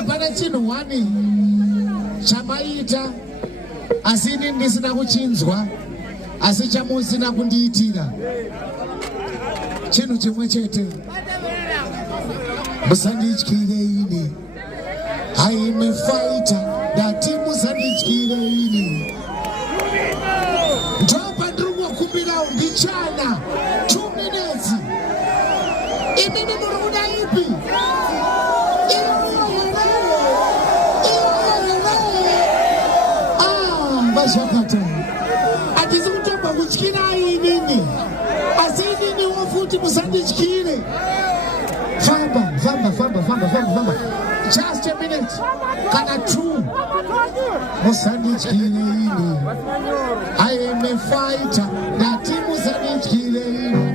kana pana chinhu wani chamaita asi ini ndisina kuchinzwa asi chamusina kundiitira chinhu chimwe chete musandityire ini I am a fighter ndati musandityire ini ndopa ndiri kukumbira mbichana 2 minutes imini muri kuda ipi zvakata hatisi kutomba kutyirai inini asi ininiwo futi musandityire famba just a minute kana 2 musandityire ini I am a fighter ndati musandityire ini